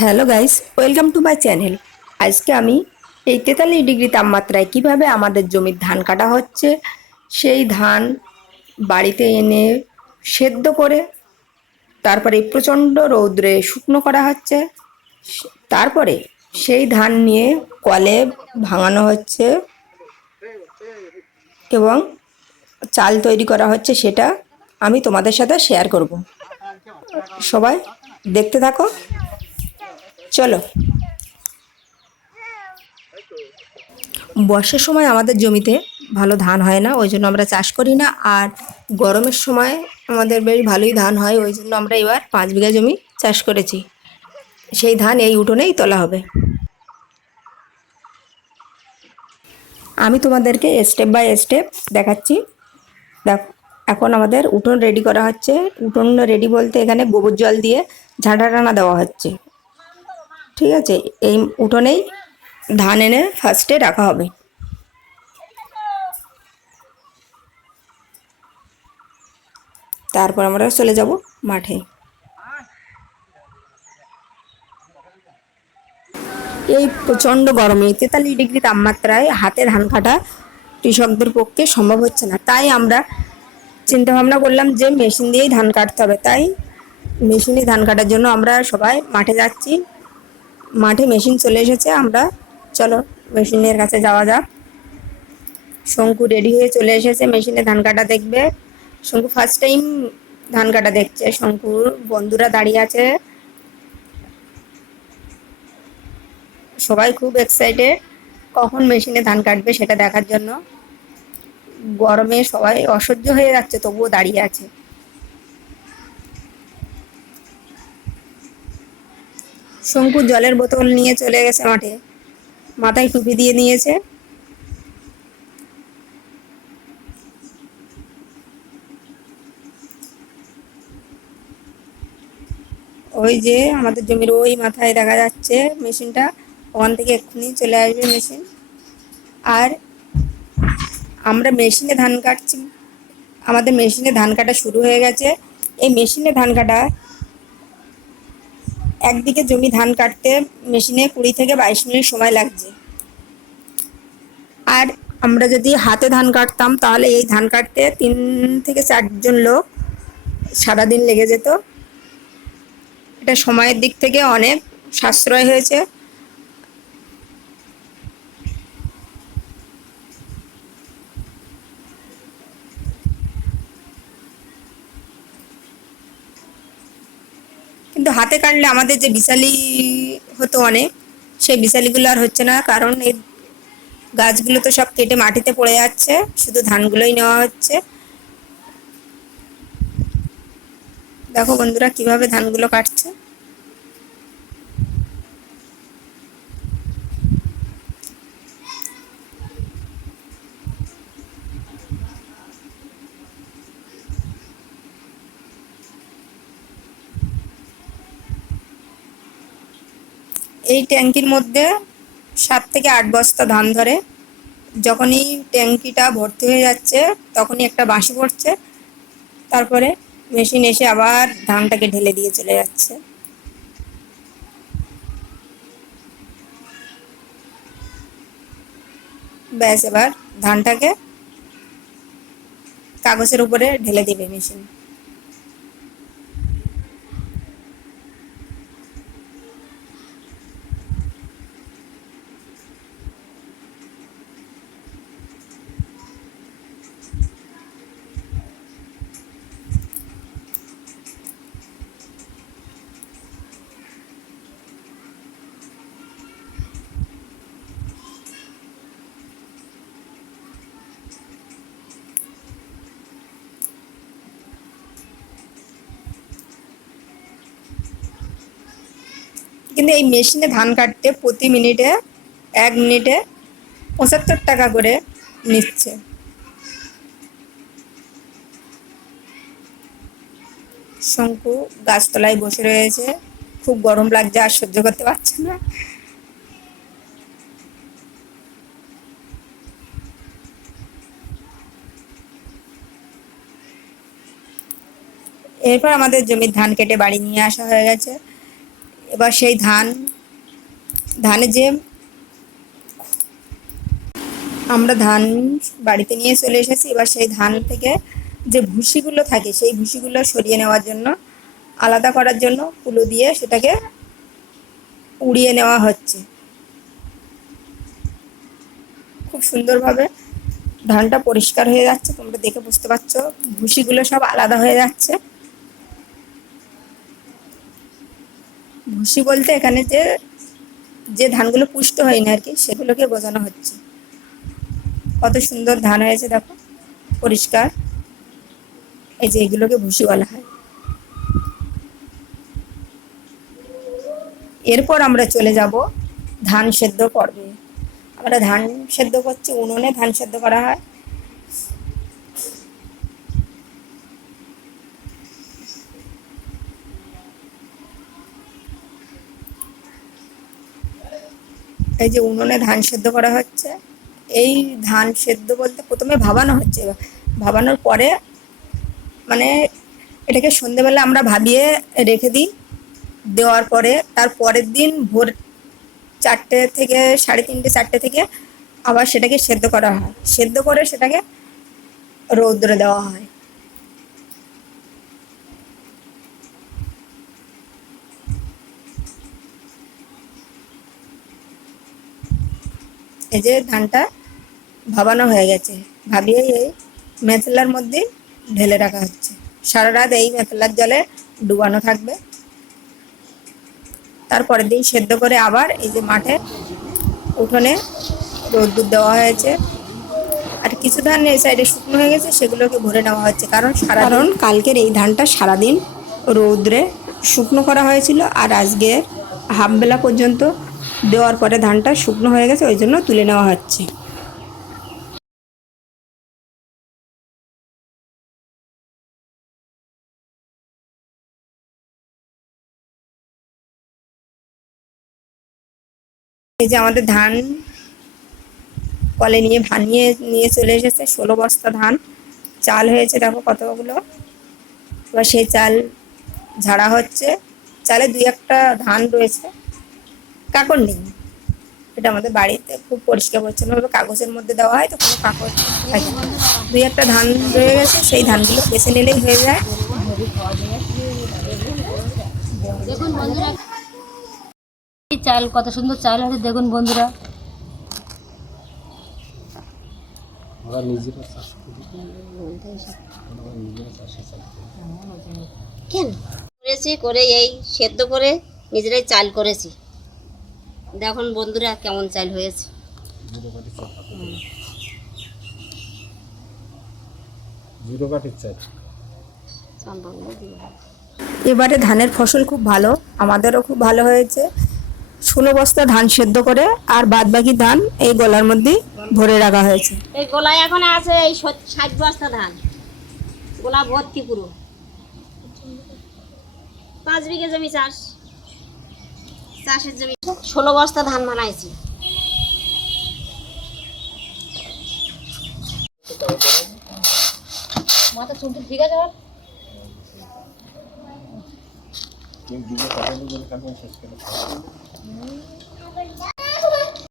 Hello guys, welcome to my channel. আজকে আমি এই 43 ডিগ্রি তাপমাত্রায় কিভাবে আমাদের জমির ধান কাটা হচ্ছে, সেই ধান বাড়িতে এনে সেদ্ধ করে তারপরে প্রচণ্ড রৌদ্রে শুকনো করা হচ্ছে। তারপরে সেই ধান নিয়ে কলে ভাঙানো হচ্ছে এবং চাল তৈরি করা হচ্ছে, সেটা আমি তোমাদের সাথে শেয়ার করব। সবাই দেখতে থাকো, চলো। বর্ষার সময় আমাদের জমিতে ভালো ধান হয় না, ওই জন্য আমরা চাষ করি না। আর গরমের সময় আমাদের বেশ ভালোই ধান হয়, ওই জন্য আমরা এবার 5 বিঘা জমি চাষ করেছি। সেই ধান এই উঠোনেই তোলা হবে। আমি তোমাদেরকে স্টেপ বাই স্টেপ দেখাচ্ছি। দেখো, এখন আমাদের উঠোন রেডি করা হচ্ছে। উঠোন রেডি বলতে এখানে গোবর জল দিয়ে ঝাঁটা টানা দেওয়া হচ্ছে। ঠিক আছে, এই উঠোনেই ধান এনে ফার্স্টে রাখা হবে। তারপর আমরা চলে যাব মাঠে। এই প্রচণ্ড গরমে 43 ডিগ্রি তাপমাত্রায় হাতে ধান কাটা কৃষকদের পক্ষে সম্ভব হচ্ছে না। তাই আমরা চিন্তা ভাবনা করলাম যে মেশিন দিয়েই ধান কাটতে হবে। তাই মেশিনে ধান কাটার জন্য আমরা সবাই মাঠে যাচ্ছি। মাঠে মেশিন চলে এসেছে, আমরা চলো মেশিনের কাছে যাওয়া যাক। শঙ্কু রেডি হয়ে চলে এসেছে মেশিনে ধান কাটা দেখবে। শঙ্কু ফার্স্ট টাইম ধান কাটা দেখছে। শঙ্কুর বন্ধুরা দাঁড়িয়ে আছে, সবাই খুব এক্সাইটেড কখন মেশিনে ধান কাটবে সেটা দেখার জন্য। গরমে সবাই অসহ্য হয়ে যাচ্ছে, তবুও দাঁড়িয়ে আছে। শঙ্কু জলের বোতল নিয়ে চলে গেছে মাঠে, মাথায় টুপি দিয়ে নিয়েছে। ওই যে আমাদের জমির ওই মাথায় দেখা যাচ্ছে মেশিনটা, ওখান থেকে এক্ষুনি চলে আসবে মেশিন। আর আমরা মেশিনে ধান কাটছি, আমাদের মেশিনে ধান কাটা শুরু হয়ে গেছে। এই মেশিনে ধান কাটা একদিকে জমি ধান কাটতে মেশিনে 20 থেকে 22 মিনিট সময় লাগছে। আর আমরা যদি হাতে ধান কাটতাম তাহলে এই ধান কাটতে 3 থেকে 4 জন লোক সারাদিন লেগে যেত। এটা সময়ের দিক থেকে অনেক সাশ্রয় হয়েছে। কিন্তু হাতে কাটলে আমাদের যে বিশালি হতো অনেক, সেই বিশালিগুলো আর হচ্ছে না, কারণ এই গাছগুলো তো সব কেটে মাটিতে পড়ে যাচ্ছে, শুধু ধানগুলোই নেওয়া হচ্ছে। দেখো বন্ধুরা কিভাবে ধানগুলো কাটছে। এই ট্যাঙ্কির মধ্যে 7 থেকে 8 বস্তা ধান ধরে। যখনই ট্যাঙ্কিটা ভর্তি হয়ে যাচ্ছে তখনই একটা বাঁশি পড়ছে, তারপরে মেশিন এসে আবার ধানটাকে ঢেলে দিয়ে চলে যাচ্ছে। ব্যাস, এবার ধানটাকে কাগজের উপরে ঢেলে দেবে মেশিন। কিন্তু এই মেশিনে ধান কাটতে প্রতি মিনিটে 1 মিনিটে 75 টাকা করে নিচ্ছে। শঙ্কু গাছতলায় বসে রয়েছে, খুব গরম লাগছে, আর সহ্য করতে পারছে না। এরপর আমাদের জমির ধান কেটে বাড়ি নিয়ে আসা হয়ে গেছে। এবার সেই ধানে যে আমরা ধান বাড়িতে নিয়ে চলে এসেছি, এবার সেই ধান থেকে যে ভুসিগুলো থাকে সেই ভুসিগুলো সরিয়ে নেওয়ার জন্য, আলাদা করার জন্য কুলো দিয়ে সেটাকে উড়িয়ে নেওয়া হচ্ছে। খুব সুন্দরভাবে ধানটা পরিষ্কার হয়ে যাচ্ছে, তোমরা দেখে বুঝতে পারছো ভুসিগুলো সব আলাদা হয়ে যাচ্ছে। ভুসি বলতে এখানে যে যে ধানগুলো পুষ্ট হয়নি আর কি, সেগুলোকে বোঝানো হচ্ছে। কত সুন্দর ধান হয়েছে দেখো, পরিষ্কার। এই যে এগুলোকে ভুসি বলা হয়। এরপর আমরা চলে যাব ধান সেদ্ধ পর্বে। আমরা ধান সেদ্ধ করছি, উনুনে ধান সেদ্ধ করা হয়। এই যে উনুনে ধান সেদ্ধ করা হচ্ছে। এই ধান সেদ্ধ বলতে প্রথমে ভাবানো হচ্ছে, ভাবানোর পরে মানে এটাকে সন্ধেবেলা আমরা ভাবিয়ে রেখে দিই। দেওয়ার পরে তার পরের দিন ভোর 4টে থেকে 3:30 4টে থেকে আবার সেটাকে সেদ্ধ করা হয়। সেদ্ধ করে সেটাকে রৌদ্রে দেওয়া হয়। এই যে ধানটা ভাবানো হয়ে গেছে, ভাবিয়ে এই মেথলার মধ্যে ঢেলে রাখা হচ্ছে। সারা রাত এই মেথলার জলে ডুবানো থাকবে। তারপরের দিন সেদ্ধ করে আবার এই যে মাঠে উঠোনে রোদ্দুর দেওয়া হয়েছে। আর কিছু ধান এই সাইডে শুকনো হয়ে গেছে, সেগুলোকে ভরে নেওয়া হচ্ছে, কারণ কালকের এই ধানটা সারাদিন রৌদ্রে শুকনো করা হয়েছিল, আর আজকে হাফবেলা পর্যন্ত দেওয়ার পরে ধানটা শুকনো হয়ে গেছে, ওই জন্য তুলে নেওয়া হচ্ছে। এই যে আমাদের ধান কলে নিয়ে ভানিয়ে নিয়ে চলে এসেছে 16 বস্তা ধান। চাল হয়েছে দেখো কতগুলো। এবার সেই চাল ঝাড়া হচ্ছে। চালে 2-1টা ধান রয়েছে, কাকড় নেই। এটা আমাদের বাড়িতে খুব পরিষ্কার পরিচ্ছন্নভাবে কাগজের মধ্যে দেওয়া হয়, তো কোনো কাকড় থাকে না। 2-1টা ধান রয়ে গেছে, সেই ধানগুলো বেছে নিলেই হয়ে যায়। দেখুন বন্ধুরা, এই চাল কত সুন্দর চাল আছে দেখুন বন্ধুরা। কেন করেছি করে এই সেদ্ধ করে নিজেরাই চাল করেছি। দেখুন বন্ধুরা কেমন চাল হয়েছে। এবারে ধানের ফসল খুব ভালো, আমাদেরও খুব ভালো হয়েছে। 16 বস্তা ধান সেদ্ধ করে আর বাদ বাকি ধান এই গোলার মধ্যে ভরে রাখা হয়েছে। এই গোলায় এখন আছে এই 60 বস্তা ধান, গোলা ভর্তি পুরো। 5 বিঘে জমি চাষের জমি, 16 বস্তা ধান বানাইছি। মাথা চুলটি ঠিক আছে। আর